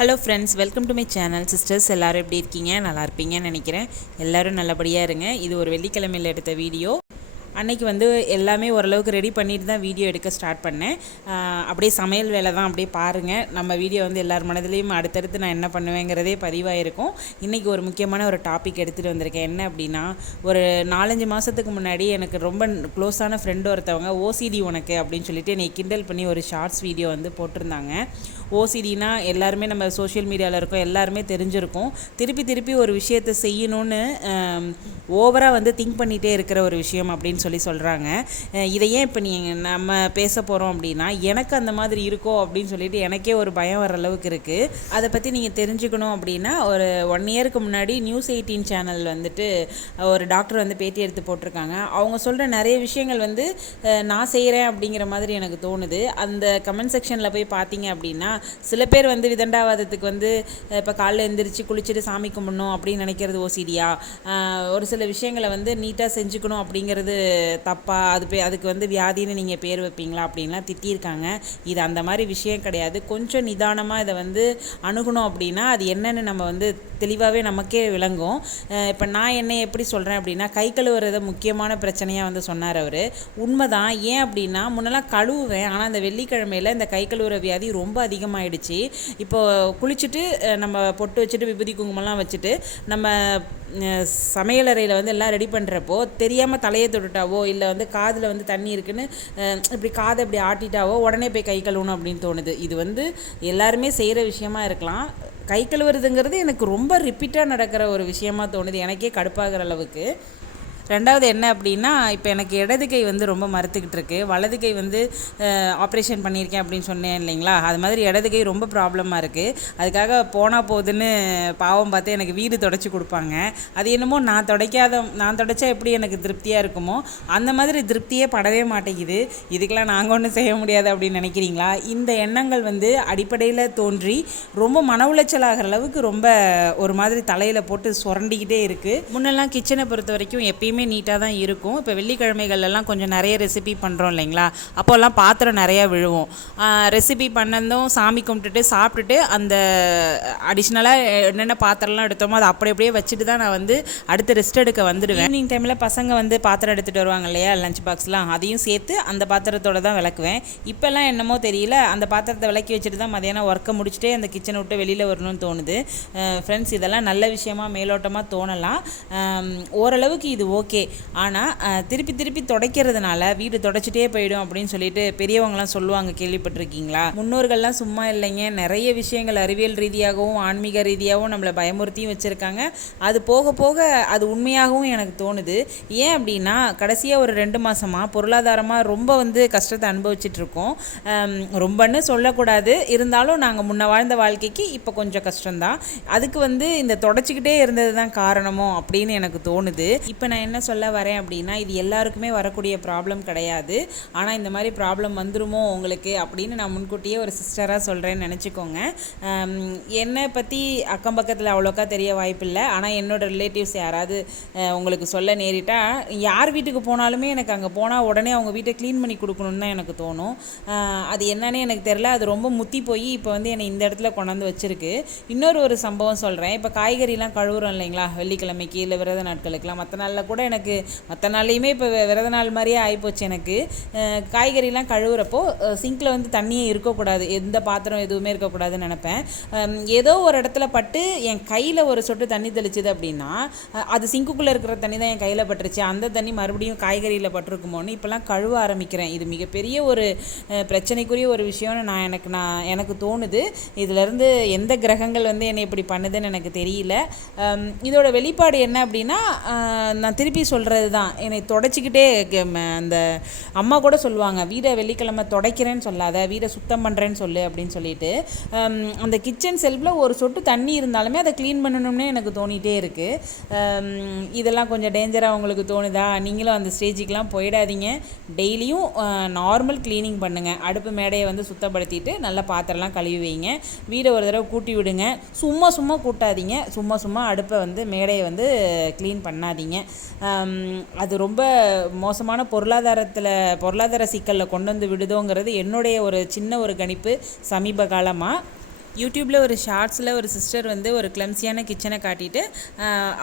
Hello friends welcome to my channel sisters எல்லோரும் எப்படி இருக்கீங்க? நல்லா இருப்பீங்கன்னு நினைக்கிறேன். எல்லாரும் நல்லபடியாக இருங்க. இது ஒரு வெள்ளிக்கிழமையில் எடுத்த வீடியோ. அன்னைக்கு வந்து எல்லாமே ஓரளவுக்கு ரெடி பண்ணிட்டு தான் வீடியோ எடுக்க ஸ்டார்ட் பண்ணேன். அப்படியே சமையல் வேலை தான் அப்படியே பாருங்கள் நம்ம வீடியோ வந்து எல்லார் மனதிலையும் அடுத்தடுத்து நான் என்ன பண்ணுவேங்கிறதே பதிவாயிருக்கும். இன்றைக்கி ஒரு முக்கியமான ஒரு டாபிக் எடுத்துகிட்டு வந்திருக்கேன். என்ன அப்படின்னா ஒரு நாலஞ்சு மாதத்துக்கு முன்னாடி எனக்கு ரொம்ப க்ளோஸான ஃப்ரெண்டு ஒருத்தவங்க ஓசிடி உனக்கு? அப்படின்னு சொல்லிட்டு என்னை கிண்டல் பண்ணி ஒரு ஷார்ட்ஸ் வீடியோ வந்து போட்டிருந்தாங்க. ஓசிடினா எல்லாருமே நம்ம சோஷியல் மீடியாவில் இருக்கோம் எல்லாருமே தெரிஞ்சிருக்கும். திருப்பி திருப்பி ஒரு விஷயத்தை செய்யணும்னு ஓவராக வந்து திங்க் பண்ணிகிட்டே இருக்கிற ஒரு விஷயம் அப்படின்னு சொல்லி சொல்கிறாங்க இதை ஏன் இப்போ நீங்கள் நம்ம பேச போகிறோம் அப்படின்னா எனக்கு அந்த மாதிரி இருக்கோ அப்படின்னு சொல்லிட்டு எனக்கே ஒரு பயம் வர அளவுக்கு இருக்குது அதை பற்றி நீங்கள் தெரிஞ்சுக்கணும் அப்படின்னா ஒரு ஒன் இயருக்கு முன்னாடி நியூஸ் எயிட்டீன் சேனல் வந்துட்டு ஒரு டாக்டர் வந்து பேட்டி எடுத்து போட்டிருக்காங்க. அவங்க சொல்கிற நிறைய விஷயங்கள் வந்து நான் செய்கிறேன் அப்படிங்கிற மாதிரி எனக்கு தோணுது. அந்த கமெண்ட் செக்ஷனில் போய் பார்த்தீங்க அப்படின்னா சில பேர் வந்து விதண்டாவாதத்துக்கு வந்து இப்போ காலைல எழுந்திரிச்சு குளிச்சுட்டு சாமி கும்பிடணும் அப்படின்னு நினைக்கிறது ஓசிடியா ஒரு சில விஷயங்களை வந்து நீட்டாக செஞ்சுக்கணும் அப்படிங்கிறது தப்பா? அது பே அதுக்கு வந்து வியாதின்னு நீங்கள் பேர் வைப்பீங்களா அப்படின்லாம் திட்டியிருக்காங்க. இது அந்த மாதிரி விஷயம் கிடையாது. கொஞ்சம் நிதானமாக இதை வந்து அணுகணும் அப்படின்னா அது என்னன்னு நம்ம வந்து தெளிவாகவே நமக்கே விளங்கும். இப்போ நான் என்ன எப்படி சொல்கிறேன் அப்படின்னா கை கழுவுறத முக்கியமான பிரச்சனையாக வந்து சொன்னார் அவர். உண்மைதான். ஏன் அப்படின்னா முன்னெல்லாம் கழுவுவேன். ஆனால் அந்த வெள்ளிக்கிழமையில் இந்த கை கழுவுற வியாதி ரொம்ப அதிகமாகிடுச்சு இப்போது குளிச்சுட்டு நம்ம பொட்டு வச்சுட்டு விபூதி குங்குமம்லாம் வச்சுட்டு நம்ம சமையலறையில் வந்து எல்லாம் ரெடி பண்ணுறப்போ தெரியாமல் தலையை தொட்டுட்டாவோ இல்லை வந்து காதில் வந்து தண்ணி இருக்குன்னு இப்படி காதை இப்படி ஆட்டிட்டாவோ உடனே போய் கை கழுவணும் அப்படின்னு தோணுது. இது வந்து எல்லாருமே செய்கிற விஷயமா இருக்கலாம். கை கழுவுறதுங்கிறது எனக்கு ரொம்ப ரிப்பீட்டாக நடக்கிற ஒரு விஷயமா தோணுது. எனக்கே கடுப்பாகிற அளவுக்கு. ரெண்டாவது என்ன அப்படின்னா இப்போ எனக்கு இடது கை வந்து ரொம்ப மறுத்துக்கிட்டு இருக்கு வலது கை வந்து ஆப்ரேஷன் பண்ணியிருக்கேன் அப்படின்னு சொன்னேன் இல்லைங்களா? அது மாதிரி இடது கை ரொம்ப ப்ராப்ளமாக இருக்குது அதுக்காக போனால் போகுதுன்னு பாவம் பார்த்து எனக்கு வீடு தொடச்சி கொடுப்பாங்க. அது என்னமோ நான் துடைக்காத நான் துடைச்சா எப்படி எனக்கு திருப்தியாக இருக்குமோ அந்த மாதிரி திருப்தியே படவே மாட்டேங்குது. இதுக்கெல்லாம் நாங்கள் ஒன்றும் செய்ய முடியாது அப்படின்னு நினைக்கிறீங்களா? இந்த எண்ணங்கள் வந்து அடிப்படையில் தோன்றி ரொம்ப மன உளைச்சல் ஆகிற அளவுக்கு ரொம்ப ஒரு மாதிரி தலையில் போட்டு சுரண்டிக்கிட்டே இருக்குது முன்னெல்லாம் கிச்சனை பொறுத்த வரைக்கும் எப்பயுமே நீட்டாக தான் இருக்கும். இப்போ வெள்ளிக்கிழமைகள்லாம் கொஞ்சம் நிறைய ரெசிபி பண்ணுறோம் இல்லைங்களா? அப்போல்லாம் பாத்திரம் நிறையா விழுவோம். ரெசிபி பண்ணதும் சாமி கும்பிட்டுட்டு சாப்பிட்டுட்டு அந்த அடிஷ்னலாக என்னென்ன பாத்திரம்லாம் எடுத்தோமோ அதை அப்படி அப்படியே வச்சுட்டு தான் நான் வந்து அடுத்து ரெஸ்ட் எடுக்க வந்துடுவேன். ஈவினிங் டைமில் பசங்க வந்து பாத்திரம் எடுத்துகிட்டு வருவாங்க இல்லையா லஞ்ச் பாக்ஸ்லாம் அதையும் சேர்த்து அந்த பாத்திரத்தோட தான் விளக்குவேன். இப்போல்லாம் என்னமோ தெரியல அந்த பாத்திரத்தை விளக்கி வச்சுட்டு தான் மதியானம் ஒர்க்கை முடிச்சுட்டே அந்த கிச்சனை விட்டு வெளியில் வரணும்னு தோணுது. ஃப்ரெண்ட்ஸ் இதெல்லாம் நல்ல விஷயமா மேலோட்டமாக தோணலாம். ஓரளவுக்கு இது ஓகே ஓகே. ஆனால் திருப்பி திருப்பி துடைக்கிறதுனால வீடு துடைச்சிட்டே போயிடும் அப்படின்னு சொல்லிட்டு பெரியவங்களாம் சொல்லுவாங்க கேள்விப்பட்டிருக்கீங்களா? முன்னோர்கள்லாம் சும்மா இல்லைங்க. நிறைய விஷயங்கள் அறிவியல் ரீதியாகவும் ஆன்மீக ரீதியாகவும் நம்மளை பயமுறுத்தியும் வச்சுருக்காங்க. அது போக போக அது உண்மையாகவும் எனக்கு தோணுது. ஏன் அப்படின்னா கடைசியாக ஒரு ரெண்டு மாதமாக பொருளாதாரமாக ரொம்ப வந்து கஷ்டத்தை அனுபவிச்சுட்டு இருக்கோம் ரொம்பன்னு சொல்லக்கூடாது. இருந்தாலும் நாங்கள் முன்ன வாழ்ந்த வாழ்க்கைக்கு இப்போ கொஞ்சம் கஷ்டம்தான். அதுக்கு வந்து இந்த தொடச்சிக்கிட்டே இருந்தது தான் காரணமோ அப்படின்னு எனக்கு தோணுது. இப்போ நான் என்ன சொல்ல வரேன் அப்படின்னா இது எல்லாருக்குமே வரக்கூடிய ப்ராப்ளம் கிடையாது. ஆனால் இந்த மாதிரி ப்ராப்ளம் வந்துருமோ உங்களுக்கு அப்படின்னு நான் முன்கூட்டியே ஒரு சிஸ்டராக சொல்கிறேன்னு நினச்சிக்கோங்க. என்னை பற்றி அக்கம் பக்கத்தில் அவ்வளோக்கா தெரிய வாய்ப்பில்லை. ஆனால் என்னோடய ரிலேட்டிவ்ஸ் யாராவது உங்களுக்கு சொல்ல நேரிட்டால் யார் வீட்டுக்கு போனாலுமே எனக்கு அங்கே போனால் உடனே அவங்க வீட்டை க்ளீன் பண்ணி கொடுக்கணுன்னு தான் எனக்கு தோணும். அது என்னன்னு எனக்கு தெரில அது ரொம்ப முத்தி போய் இப்போ வந்து என்னை இந்த இடத்துல கொண்டாந்து வச்சுருக்கு. இன்னொரு ஒரு சம்பவம் சொல்கிறேன் இப்போ காய்கறிலாம் கழுவுறோம் இல்லைங்களா? வெள்ளிக்கிழமைக்கு இல்லை விரத நாட்களுக்கெல்லாம். மற்ற நாளில் கூட எனக்கு மற்ற நாள்லையுமே இப்போ விரத நாள் மாதிரியே ஆகிப்போச்சு எனக்கு. காய்கறிலாம் கழுவுறப்போ சிங்கில் வந்து தண்ணியே இருக்கக்கூடாது. எந்த பாத்திரம் எதுவுமே இருக்கக்கூடாதுன்னு நினப்பேன். ஏதோ ஒரு இடத்துல பட்டு என் கையில் ஒரு சொட்டு தண்ணி தெளிச்சுது அப்படின்னா அது சிங்குக்குள்ளே இருக்கிற தண்ணி தான் என் கையில் பட்டுருச்சு. அந்த தண்ணி மறுபடியும் காய்கறியில் பட்டிருக்குமோன்னு இப்போல்லாம் கழுவ ஆரம்பிக்கிறேன். இது மிகப்பெரிய ஒரு பிரச்சனைக்குரிய ஒரு விஷயம்னு நான் எனக்கு நான் எனக்கு தோணுது. இதிலேருந்து எந்த கிரகங்கள் வந்து என்னை இப்படி பண்ணுதுன்னு எனக்கு தெரியல. இதோட வெளிப்பாடு என்ன அப்படின்னா நான் திரு திருப்பி சொல்கிறது தான் என்னை தொடச்சிக்கிட்டே ம- அந்த அம்மா கூட சொல்லுவாங்க வீடை வெள்ளிக்கிழமை துடைக்கிறேன்னு சொல்லாத வீடை சுத்தம் பண்ணுறேன்னு சொல்லு அப்படின்னு சொல்லிட்டு. அந்த கிச்சன் செல்ஃபில் ஒரு சொட்டு தண்ணி இருந்தாலுமே அதை க்ளீன் பண்ணணும்னே எனக்கு தோணிகிட்டே இருக்குது இதெல்லாம் கொஞ்சம் டேஞ்சராக உங்களுக்கு தோணுதா? நீங்களும் அந்த ஸ்டேஜுக்கெலாம் போயிடாதீங்க. டெய்லியும் நார்மல் க்ளீனிங் பண்ணுங்கள் அடுப்பு மேடையை வந்து சுத்தப்படுத்திட்டு நல்லா பாத்திரம்லாம் கழுவி வைங்க. வீடை ஒரு தடவை கூட்டி விடுங்க. சும்மா சும்மா கூட்டாதீங்க. சும்மா சும்மா அடுப்பை வந்து மேடையை வந்து க்ளீன் பண்ணாதீங்க. அது ரொம்ப மோசமான பொருளாதாரத்தில் பொருளாதார சிக்கலில் கொண்டு வந்து விடுதோங்கிறது என்னுடைய ஒரு சின்ன ஒரு கணிப்பு சமீப காலமாக யூடியூப்பில் ஒரு ஷார்ட்ஸில் ஒரு சிஸ்டர் வந்து ஒரு கிளம்சியான கிச்சனை காட்டிட்டு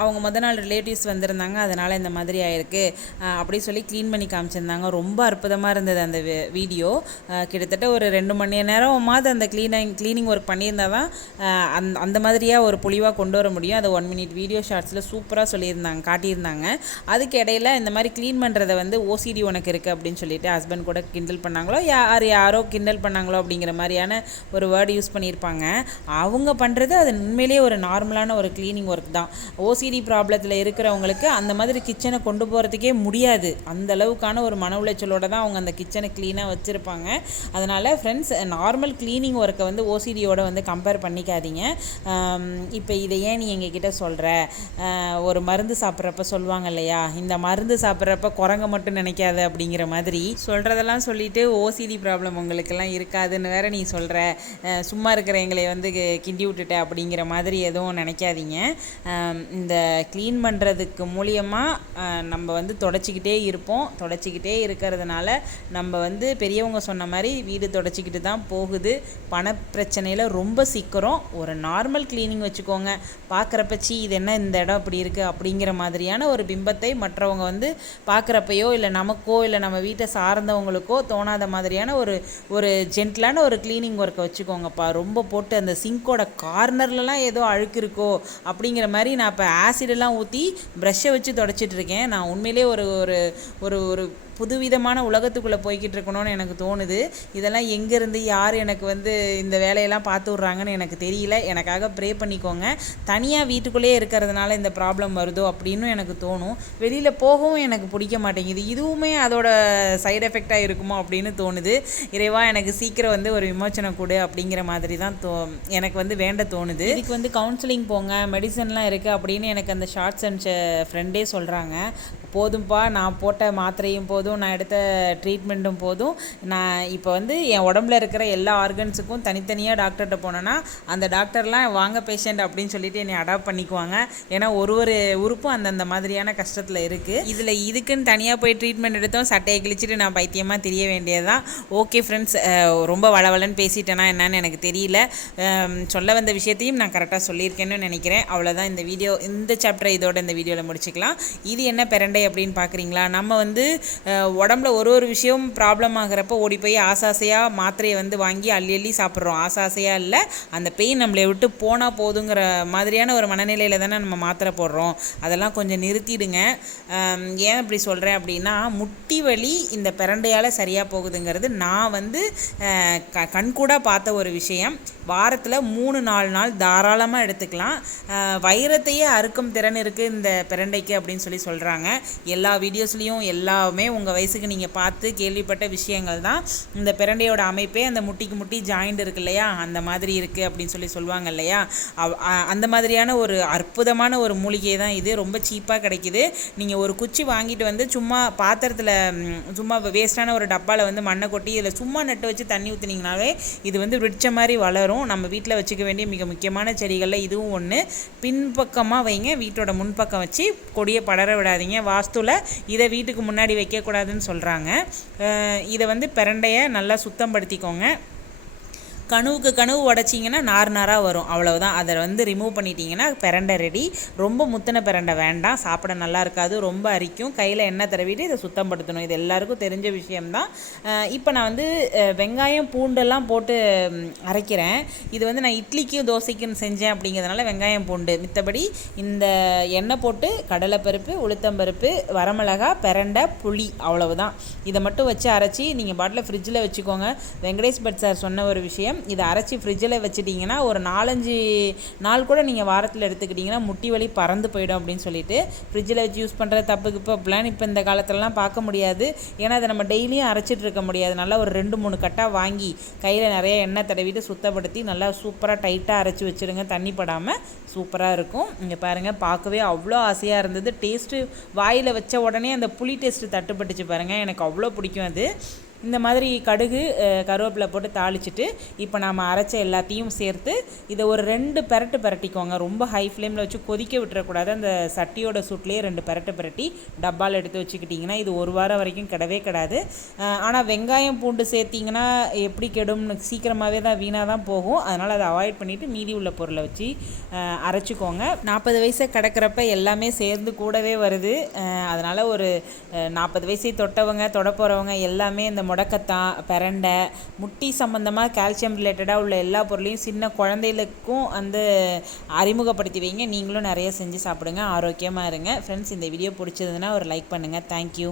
அவங்க முத நாள் ரிலேட்டிவ்ஸ் வந்திருந்தாங்க. அதனால் இந்த மாதிரி ஆயிருக்கு. அப்படி சொல்லி க்ளீன் பண்ணி காமிச்சிருந்தாங்க. ரொம்ப அற்புதமாக இருந்தது அந்த வீடியோ கிட்டத்தட்ட ஒரு ரெண்டு மணி நேரமாவது அந்த க்ளீனிங் க்ளீனிங் ஒர்க் பண்ணியிருந்தால் தான் அந்த அந்த மாதிரியாக ஒரு பொலிவாக கொண்டு வர முடியும். அதை ஒன் மினிட் வீடியோ ஷார்ட்ஸில் சூப்பராக சொல்லியிருந்தாங்க காட்டியிருந்தாங்க. அதுக்கு இடையில இந்த மாதிரி க்ளீன் பண்ணுறதை வந்து ஓசிடி உனக்கு இருக்குது அப்படின்னு சொல்லிட்டு ஹஸ்பண்ட் கூட கிண்டல் பண்ணாங்களோ யார் யாரோ கிண்டல் பண்ணாங்களோ அப்படிங்கிற மாதிரியான ஒரு வேர்டு யூஸ் பண்ணியிருப்பாங்க. அவங்க பண்ணுறது அது உண்மையிலேயே ஒரு நார்மலான ஒரு க்ளீனிங் ஒர்க் தான். ஓசிடி ப்ராப்ளத்தில் இருக்கிறவங்களுக்கு அந்த மாதிரி கிச்சனை கொண்டு போகிறதுக்கே முடியாது. அந்த அளவுக்கான ஒரு மன உளைச்சலோடு தான் அவங்க அந்த கிச்சனை க்ளீனாக வச்சுருப்பாங்க. அதனால் ஃப்ரெண்ட்ஸ் நார்மல் க்ளீனிங் ஒர்க்கை வந்து ஓசிடியோட வந்து கம்பேர் பண்ணிக்காதீங்க. இப்போ இதை ஏன் நீ எங்ககிட்ட சொல்கிற ஒரு மருந்து சாப்பிட்றப்ப சொல்லுவாங்க இல்லையா? இந்த மருந்து சாப்பிட்றப்ப குரங்க மட்டும் நினைக்காது அப்படிங்கிற மாதிரி சொல்கிறதெல்லாம் சொல்லிவிட்டு ஓசிடி ப்ராப்ளம் உங்களுக்கெல்லாம் இருக்காதுன்னு வேற நீ சொல்கிற சும்மா இருக்கிற எங்களை வந்து கிண்டி விட்டுட்ட அப்படிங்கிற மாதிரி எதுவும் நினைக்காதீங்க. இந்த க்ளீன் பண்ணுறதுக்கு மூலியமாக நம்ம வந்து தொடச்சிக்கிட்டே இருப்போம். தொடச்சிக்கிட்டே இருக்கிறதுனால நம்ம வந்து பெரியவங்க சொன்ன மாதிரி வீடு தொடச்சிக்கிட்டு தான் போகுது. பணப்பிரச்சனையில் ரொம்ப சிக்கிறோம். ஒரு நார்மல் க்ளீனிங் வச்சுக்கோங்க. பார்க்குறப்ப சீ இது என்ன இந்த இடம் இப்படி இருக்குது அப்படிங்கிற மாதிரியான ஒரு பிம்பத்தை மற்றவங்க வந்து பார்க்குறப்பையோ இல்லை நமக்கோ இல்லை நம்ம வீட்டை சார்ந்தவங்களுக்கோ தோணாத மாதிரியான ஒரு ஒரு ஜென்டிலான ஒரு க்ளீனிங் ஒர்க்கை வச்சுக்கோங்கப்பா. ரொம்ப போட்டு அந்த சிங்கோட கார்னர்லலாம் ஏதோ அழுக்கு இருக்கோ அப்படிங்கிற மாதிரி நான் இப்போ ஆசிடெல்லாம் ஊற்றி ப்ரெஷ்ஷை வச்சு தொடச்சிட்ருக்கேன் நான் உண்மையிலே ஒரு ஒரு ஒரு ஒரு புதுவிதமான உலகத்துக்குள்ளே போய்கிட்டு இருக்கணும்னு எனக்கு தோணுது. இதெல்லாம் எங்கேருந்து யார் எனக்கு வந்து இந்த வேலையெல்லாம் பார்த்து விட்றாங்கன்னு எனக்கு தெரியல. எனக்காக ப்ரே பண்ணிக்கோங்க. தனியாக வீட்டுக்குள்ளேயே இருக்கிறதுனால இந்த ப்ராப்ளம் வருதோ அப்படின்னு எனக்கு தோணும். வெளியில் போகவும் எனக்கு பிடிக்க மாட்டேங்குது. இதுவுமே அதோட சைடு எஃபெக்டாக இருக்குமோ அப்படின்னு தோணுது. இறைவா எனக்கு சீக்கிரம் வந்து ஒரு விமோச்சனம் கொடு அப்படிங்கிற மாதிரி தான் தோ எனக்கு வந்து வேண்ட தோணுது. இதுக்கு வந்து கவுன்சிலிங் போங்க. மெடிசன்லாம் இருக்குது அப்படின்னு எனக்கு அந்த ஷார்ட்ஸ் அண்ட் ஃப்ரெண்டே சொல்கிறாங்க போதும்பா நான் போட்ட மாத்திரையும் போதும். நான் எடுத்த ட்ரீட்மெண்ட்டும் போதும். நான் இப்போ வந்து என் உடம்புல இருக்கிற எல்லா ஆர்கன்ஸுக்கும் தனித்தனியாக டாக்டர்கிட்ட போனேன்னா அந்த டாக்டர்லாம் வாங்க பேஷண்ட் அப்படின்னு சொல்லிட்டு என்னை அடாப்ட் பண்ணிக்குவாங்க. ஏன்னா ஒரு ஒரு உறுப்பும் அந்தந்த மாதிரியான கஷ்டத்தில் இருக்குது இதில் இதுக்குன்னு தனியாக போய் ட்ரீட்மெண்ட் எடுத்தோம் சட்டையை கிழிச்சிட்டு நான் பைத்தியமாக தெரிய வேண்டியதுதான். ஓகே ஃப்ரெண்ட்ஸ் ரொம்ப வளவலன்னு பேசிட்டேனா என்னன்னு எனக்கு தெரியல. சொல்ல வந்த விஷயத்தையும் நான் கரெக்டாக சொல்லியிருக்கேன்னு நினைக்கிறேன். அவ்வளோதான் இந்த வீடியோ இந்த சாப்டரை இதோட இந்த வீடியோவில் முடிச்சுக்கலாம். இது என்ன பெரண்டை அப்படின்னு பார்க்குறீங்களா நம்ம வந்து உடம்புல ஒரு ஒரு விஷயம் ப்ராப்ளம் ஆகிறப்ப ஓடி போய் ஆசாசையாக மாத்திரையை வந்து வாங்கி அள்ளி அள்ளி சாப்பிட்றோம். ஆசாசையாக இல்லை அந்த பெயின் நம்மளை விட்டு போனால் போதுங்கிற மாதிரியான ஒரு மனநிலையில் தானே நம்ம மாத்திரை போடுறோம். அதெல்லாம் கொஞ்சம் நிறுத்திடுங்க. ஏன் இப்படி சொல்கிறேன் அப்படின்னா முட்டி வலி இந்த பிரண்டையால் சரியாக போகுதுங்கிறது நான் வந்து க கண்கூடாக பார்த்த ஒரு விஷயம். வாரத்தில் மூணு நாலு நாள் தாராளமாக எடுத்துக்கலாம். வைரத்தையே அறுக்கும் திறன் இருக்குது இந்த பிரண்டைக்கு அப்படின்னு சொல்லி சொல்கிறாங்க எல்லா வீடியோஸ்லேயும் எல்லாமே உங்கள் உங்கள் வயசுக்கு நீங்கள் பார்த்து கேள்விப்பட்ட விஷயங்கள் தான். இந்த பிரண்டையோட அமைப்பே அந்த முட்டிக்கு முட்டி ஜாயிண்ட் இருக்கு இல்லையா? அந்த மாதிரி இருக்குது அப்படின்னு சொல்லி சொல்லுவாங்க இல்லையா? அவ்- அந்த மாதிரியான ஒரு அற்புதமான ஒரு மூலிகை தான் இது. ரொம்ப சீப்பாக கிடைக்குது. நீங்கள் ஒரு குச்சி வாங்கிட்டு வந்து சும்மா பாத்திரத்தில் சும்மா வேஸ்ட்டான ஒரு டப்பாவில் வந்து மண்ணை கொட்டி இதில் சும்மா நட்டு வச்சு தண்ணி ஊற்றுனீங்கனாலே இது வந்து விடிச்ச மாதிரி வளரும். நம்ம வீட்டில் வச்சுக்க வேண்டிய மிக முக்கியமான செடிகளில் இதுவும் ஒன்று பின்பக்கமாக வைங்க. வீட்டோட முன்பக்கம் வச்சு கொடியை படர விடாதீங்க. வாஸ்துவில் இதை வீட்டுக்கு முன்னாடி வைக்கக்கூடாதுன்னு சொல்கிறாங்க இதை வந்து பிரண்டையை நல்லா சுத்தம் படுத்திக்கோங்க கனவுக்கு கனவு உடச்சிங்கன்னா நார் நாராக வரும். அவ்வளவுதான். அதை வந்து ரிமூவ் பண்ணிட்டீங்கன்னா பிரண்டை ரெடி ரொம்ப முத்தின பிரண்டை வேண்டாம். சாப்பிட நல்லா இருக்காது. ரொம்ப அரிக்கும். கையில் எண்ணெய் தடவிட்டு இதை சுத்தப்படுத்தணும் இது எல்லாருக்கும் தெரிஞ்ச விஷயம்தான். இப்போ நான் வந்து வெங்காயம் பூண்டெல்லாம் போட்டு அரைக்கிறேன். இது வந்து நான் இட்லிக்கும் தோசைக்கும் செஞ்சேன் அப்படிங்கிறதுனால வெங்காயம் பூண்டு. மித்தபடி இந்த எண்ணெய் போட்டு கடலைப்பருப்பு உளுத்தம்பருப்பு வரமிளகா பிரண்டை புளி அவ்வளவுதான். இதை மட்டும் வச்சு அரைச்சி நீங்கள் பாட்டில் ஃப்ரிட்ஜில் வச்சுக்கோங்க. வெங்கடேஷ் பட் சார் சொன்ன ஒரு விஷயம். இதை அரைச்சி ஃப்ரிட்ஜில் வச்சுட்டிங்கன்னா ஒரு நாலஞ்சு நாள் கூட நீங்கள் வாரத்தில் எடுத்துக்கிட்டிங்கன்னா முட்டி வலி பறந்து போயிடும் அப்படின்னு சொல்லிட்டு ஃப்ரிட்ஜில் வச்சு யூஸ் பண்ணுற தப்புக்கு இப்போ அப்படிலாம் இப்போ இந்த காலத்துலலாம் பார்க்க முடியாது. ஏன்னா அதை நம்ம டெய்லியும் அரைச்சிட்டு இருக்க முடியாது. நல்லா ஒரு ரெண்டு மூணு கட்டாக வாங்கி கையில் நிறைய எண்ணெய் தடவிட்டு சுத்தப்படுத்தி நல்லா சூப்பராக டைட்டாக அரைச்சி வச்சுருங்க தண்ணி படாமல் சூப்பராக இருக்கும். இங்கே பாருங்கள் பார்க்கவே அவ்வளோ ஆசையாக இருந்தது. டேஸ்ட்டு வாயில் வச்ச உடனே அந்த புளி டேஸ்ட்டு தட்டுப்பட்டுச்சு பாருங்கள் எனக்கு அவ்வளோ பிடிக்கும் அது. இந்த மாதிரி கடுகு கருவேப்பிலை போட்டு தாளிச்சிட்டு இப்போ நாம் அரைச்ச எல்லாத்தையும் சேர்த்து இதை ஒரு ரெண்டு பெரட்டு பெரட்டிக்கோங்க. ரொம்ப ஹை ஃப்ளேமில் வச்சு கொதிக்க விட்டுறக்கூடாது. அந்த சட்டியோட சூட்லேயே ரெண்டு பெரட்டு பெரட்டி டப்பாவில் எடுத்து வச்சுக்கிட்டிங்கன்னா இது ஒரு வாரம் வரைக்கும் கிடவே கிடாது. ஆனால் வெங்காயம் பூண்டு சேர்த்திங்கன்னா எப்படி கெடும்னு சீக்கிரமாகவே தான் வீணாக தான் போகும். அதனால் அதை அவாய்ட் பண்ணிவிட்டு மீதி உள்ள பொருளை வச்சு அரைச்சிக்கோங்க. நாற்பது வயசை கிடக்கிறப்ப எல்லாமே சேர்ந்து கூடவே வருது. அதனால் ஒரு நாற்பது வயசை தொட்டவங்க தொட போகிறவங்க எல்லாமே இந்த முடக்கத்தான் பிரண்டை முட்டி சம்மந்தமாக கால்சியம் ரிலேட்டடாக உள்ள எல்லா பொருளையும் சின்ன குழந்தைகளுக்கும் வந்து அறிமுகப்படுத்தி வைங்க நீங்களும் நிறைய செஞ்சு சாப்பிடுங்க. ஆரோக்கியமாக இருங்க. ஃப்ரெண்ட்ஸ் இந்த வீடியோ பிடிச்சதுன்னா ஒரு லைக் பண்ணுங்கள் தேங்க்யூ